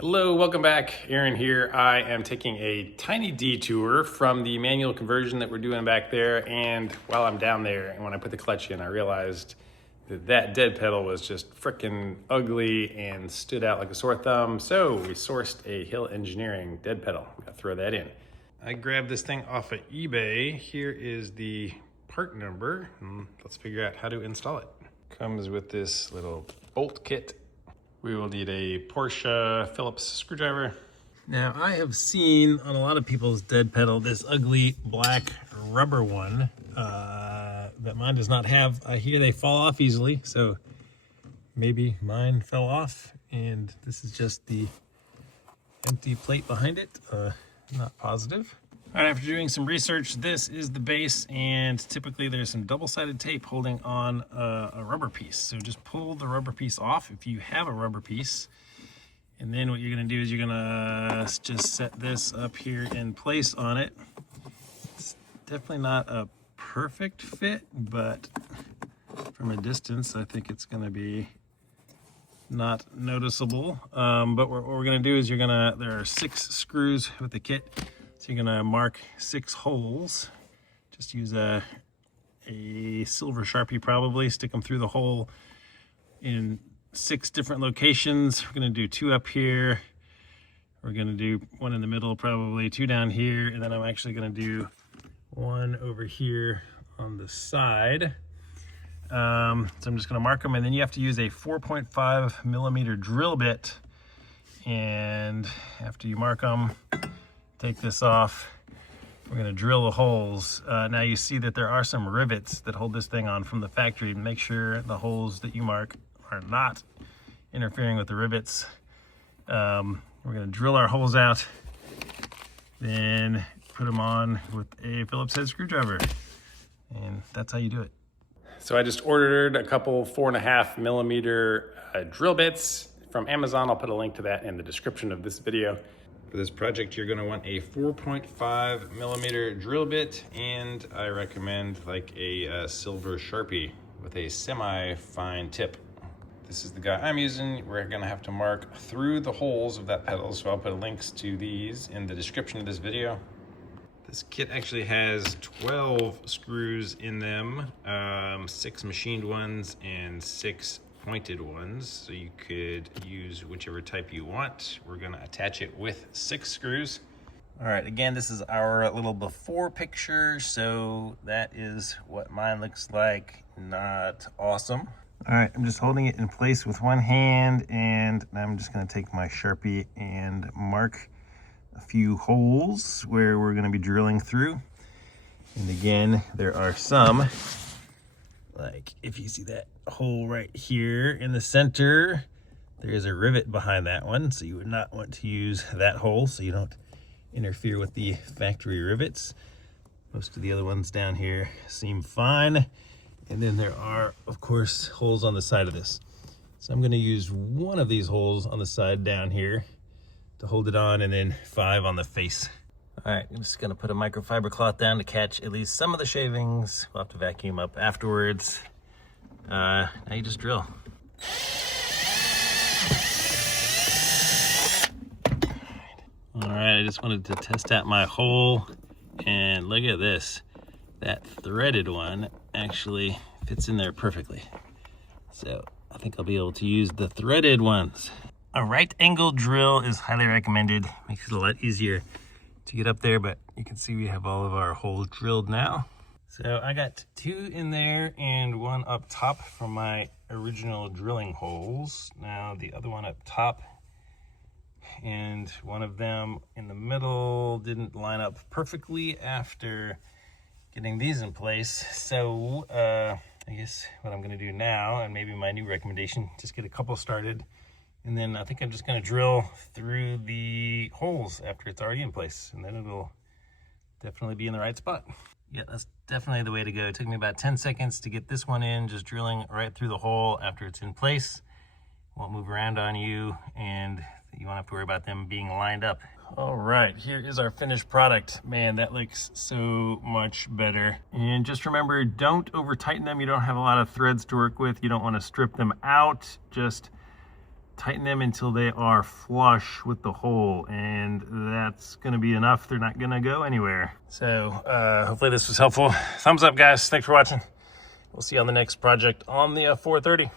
Hello, welcome back. Aaron here. I am taking a tiny detour from the manual conversion that we're doing back there, and while I'm down there and when I put the clutch in, I realized that dead pedal was just freaking ugly and stood out like a sore thumb. So we sourced a Hill Engineering dead pedal. I'm gonna throw that in. I grabbed this thing off of eBay. Here is the part number. Let's figure out how to install it. Comes with this little bolt kit. We will need a Porsche Phillips screwdriver. Now, I have seen on a lot of people's dead pedal this ugly black rubber one that mine does not have. I hear they fall off easily, so maybe mine fell off, and this is just the empty plate behind it. Not positive. All right, after doing some research, this is the base, and typically there's some double-sided tape holding on a rubber piece. So just pull the rubber piece off if you have a rubber piece. And then what you're gonna do is you're gonna just set this up here in place on it. It's definitely not a perfect fit, but from a distance, I think it's gonna be not noticeable. But what we're gonna do is there are 6 screws with the kit. So you're gonna mark 6 holes. Just use a silver Sharpie probably, stick them through the hole in 6 different locations. We're gonna do 2 up here. We're gonna do 1 in the middle, probably 2 down here, and then I'm actually gonna do 1 over here on the side. So I'm just gonna mark them, and then you have to use a 4.5 millimeter drill bit. And after you mark them, take this off. We're gonna drill the holes. Now you see that there are some rivets that hold this thing on from the factory. Make sure the holes that you mark are not interfering with the rivets. We're gonna drill our holes out, then put them on with a Phillips head screwdriver. And that's how you do it. So I just ordered a couple 4.5 millimeter drill bits from Amazon. I'll put a link to that in the description of this video. For this project, you're gonna want a 4.5 millimeter drill bit, and I recommend like a silver Sharpie with a semi-fine tip. This is the guy I'm using. We're gonna have to mark through the holes of that pedal, so I'll put links to these in the description of this video. This kit actually has 12 screws in them, 6 machined ones and 6 pointed ones, so you could use whichever type you want. We're gonna attach it with 6 screws. All right, again, this is our little before picture, so that is what mine looks like. Not awesome. All right, I'm just holding it in place with one hand, and I'm just gonna take my Sharpie and mark a few holes where we're gonna be drilling through. And again, there are some, like if you see that hole right here in the center, there is a rivet behind that one, so you would not want to use that hole so you don't interfere with the factory rivets. Most of the other ones down here seem fine. And then there are, of course, holes on the side of this. So I'm gonna use one of these holes on the side down here to hold it on, and then 5 on the face. All right, I'm just gonna put a microfiber cloth down to catch at least some of the shavings. We'll have to vacuum up afterwards. Now you just drill. All right, I just wanted to test out my hole, and look at this. That threaded one actually fits in there perfectly. So I think I'll be able to use the threaded ones. A right angle drill is highly recommended. Makes it a lot easier to get up there, but you can see we have all of our holes drilled now. So I got 2 in there and 1 up top from my original drilling holes. Now the other one up top and one of them in the middle didn't line up perfectly after getting these in place. So I guess what I'm gonna do now, and maybe my new recommendation, just get a couple started, and then I think I'm just gonna drill through the holes after it's already in place, and then it'll definitely be in the right spot. Yeah, that's definitely the way to go. It took me about 10 seconds to get this one in, just drilling right through the hole after it's in place. Won't move around on you, and you won't have to worry about them being lined up. All right, here is our finished product. Man, that looks so much better. And just remember, don't over tighten them. You don't have a lot of threads to work with. You don't want to strip them out. Just tighten them until they are flush with the hole, and that's gonna be enough. They're not gonna go anywhere. So hopefully this was helpful. Thumbs up, guys. Thanks for watching. We'll see you on the next project on the F430.